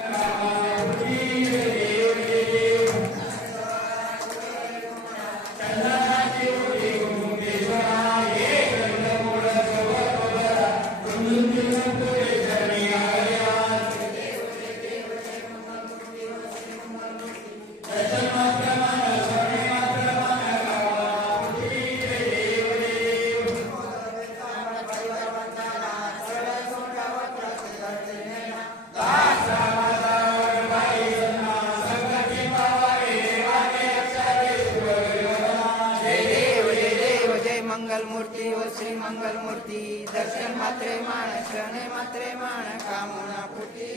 you Mangalmurti ओ श्री मंगलमूर्ती दर्शन मात्रे माण शरणे मात्रे माण कामना पुटी